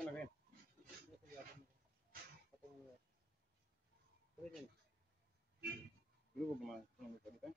Talaga yan. Lubog naman. Maganda.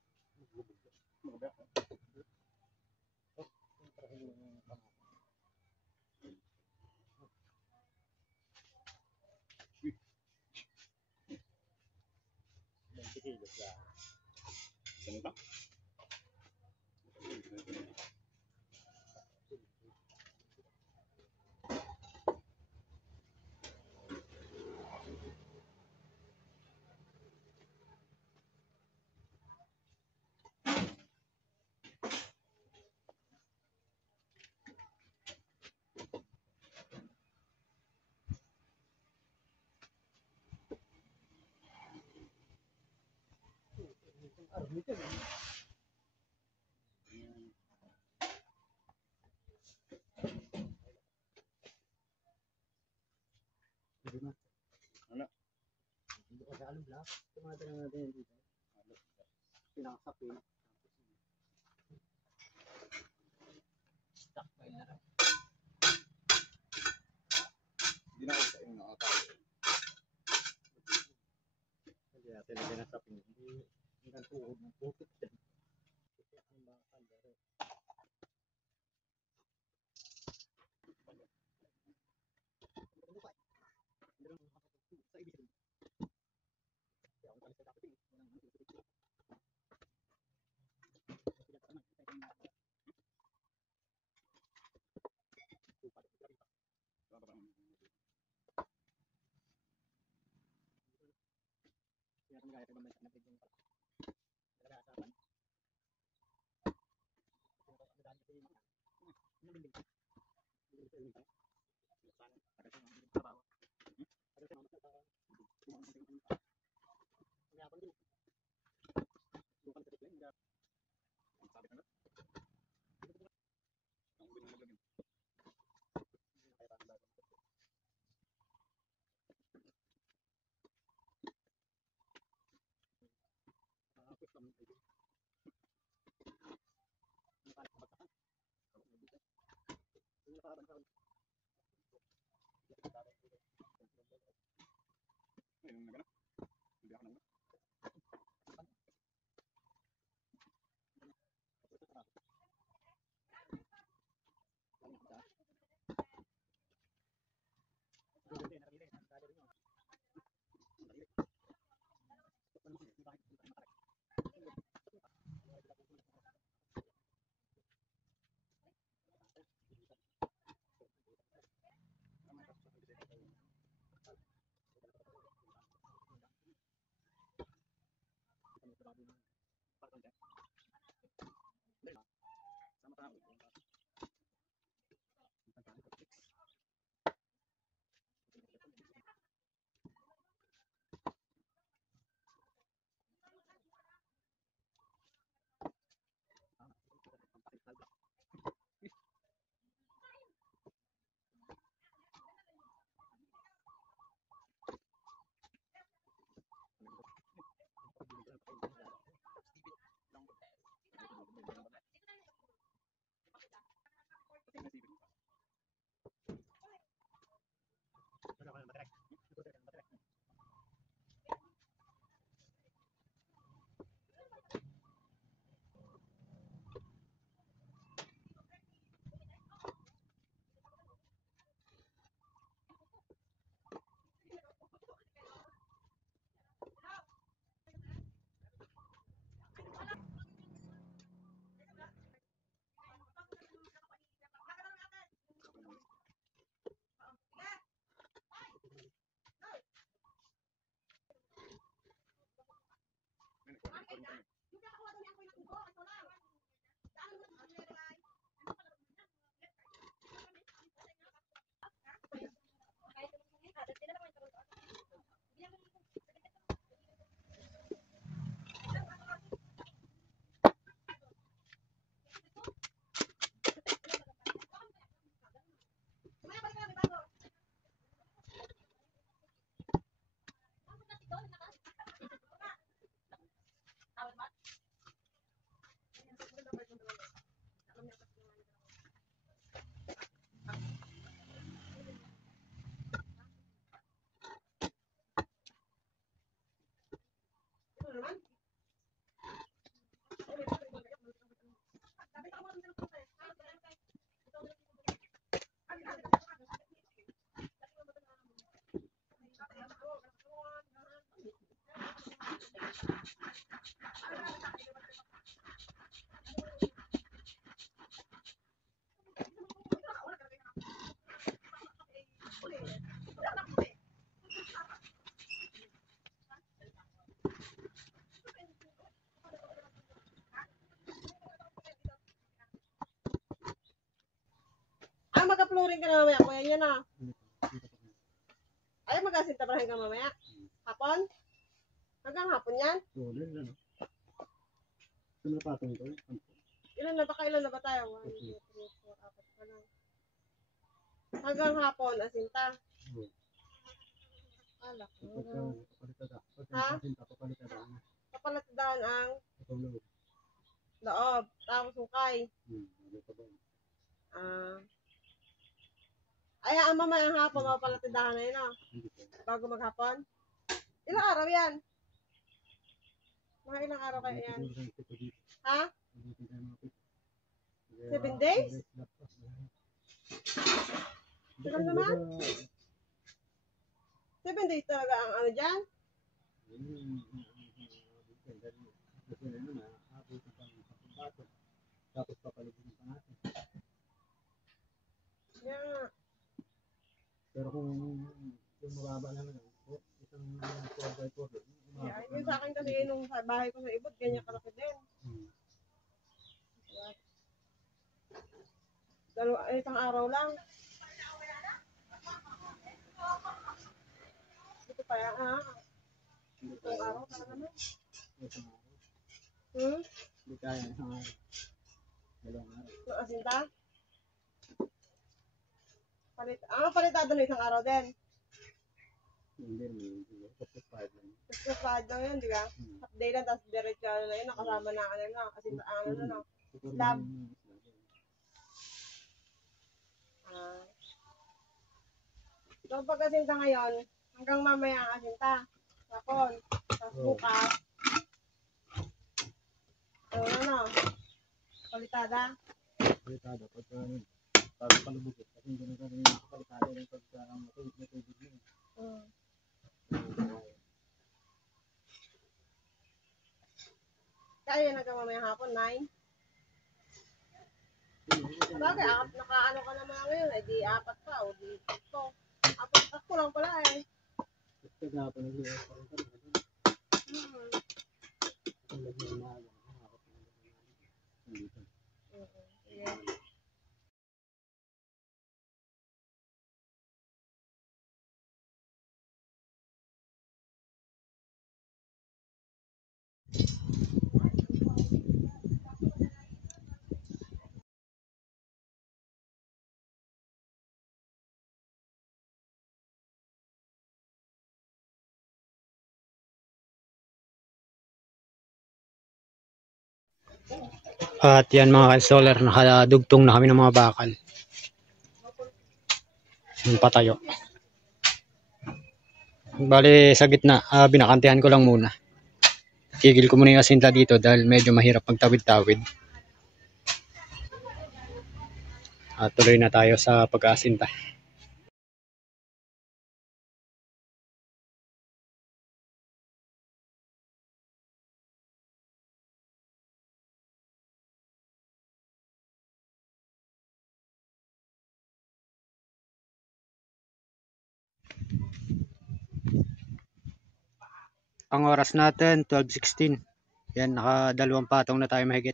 Ganito? Ano? Hindi ko sa along black. Tumatala natin yan dito. Pinakasapin. Stock file na rin. Hindi na ako sa inyo nakakaya. Hindi natin na pinasapin. Hindi na tuhod ng putik dyan. Kasi ang mga kaldero. Sa ibig kaya ako pala sa dapat eh. Kaya kung gaya ibang bansa na pwede yung pala. Talaga asapan. Kung ako ang daan kasi yung mga ano din din. Hindi ko yung sana. Tagal sa mga trabaho. Tagal sa mga trabaho. Kaya ako din. Doon ka sa tikling. Ang sabi ka na? Ang uwi ng maglagyan. Hindi na kaya parang bago. Nakakapos kami ng ibig. Nakakapos ka bagsakan. Yung nakabansakan. Ayun na gano'n. Hindi ako nang mag-flooring ka na mamaya, kuya yan ah. Ay, mag-asinta pa rin ka mamaya. Hapon? Hanggang hapon yan? Oo, yun lang. Ito na patong ito. Ilan na ba? Kailan na ba tayo? 1, 2, 3, 4, 4 pa lang. Hanggang hapon, asinta. Oo. Alak. Ha? Kapalatadaan ang Ito loob. loob. Tapos ukay. Ano pa ba? Ay, ang mamaya ang hapon, mapalatadahan na yun ah. Hindi po. Bago maghapon. Ilang araw yan? Mga ilang araw kaya yan? Ha? 7 days? Ilan naman? 7 days talaga ang ano dyan? Tapos papalitin pa natin. Yeah. Pero kung yung mababa naman, isang 4x4. Yeah, yung sa akin kasi nung sa bahay ko sa Ibot, ganyan kalaki din. Isang araw lang. Ito pa yan, ha? Isang araw, talaga na. Hindi kaya isang araw. Dalawang araw. Yung asinta? Palitado na isang araw din. Hindi naman. Tapos 5 lang. Tapos palitado yun, di ba? Half day lang, tapos diretso na yun, nakasama na ano na, asinta, ano na. Lab. So pag asinta ngayon, hanggang mamaya ang asinta. Tapon. Tapos bukas. Ano na, palitada. Palitada. Pag palubugit. Kasi hindi na kami nakapalitada yung pagka-matubig na tubig mo. Kaya na hanggang mamaya hapon, 9. Sabagay, nakaano ka naman ngayon, eh di 4 pa, o di 8. 4 lang pala eh. Basta gapon, nagliwas pa rin kami. Ang lagyan na maaga. Nandito. Yeah. At yan mga ka-installer, nakadugtong na kami ng mga bakal. Yung patayo. Bale sa gitna, binakantihan ko lang muna. Tigil ko muna yung asinta dito dahil medyo mahirap magtawid-tawid. At tuloy na tayo sa pag-aasinta. Ang oras natin, 12:16. Yan, nakadalawang patong na tayo mahigit.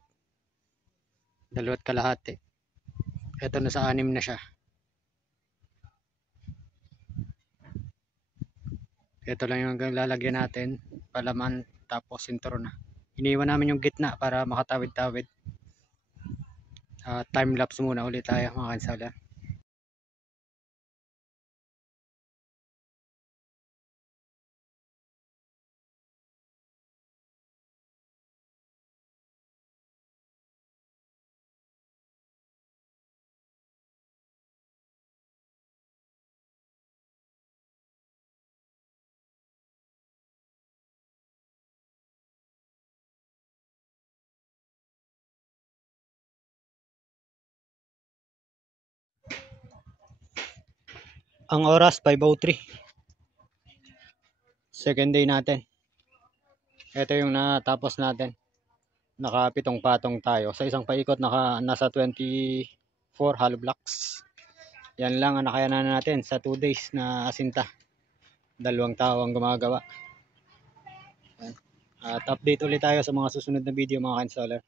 2 kalahati. Ito na sa 6 na siya. Ito lang yung lalagyan natin. Palaman, tapos sintro na. Iniwan namin yung gitna para makatawid-tawid. Time lapse muna ulit tayo mga kansala. Ang oras 5:03. Second day natin. Ito yung natapos natin. Naka 7 patong tayo. Sa isang paikot nasa 24 hollow blocks. Yan lang ang nakayanan natin sa 2 days na asinta. 2 tao ang gumagawa. At update ulit tayo sa mga susunod na video mga ka-installer.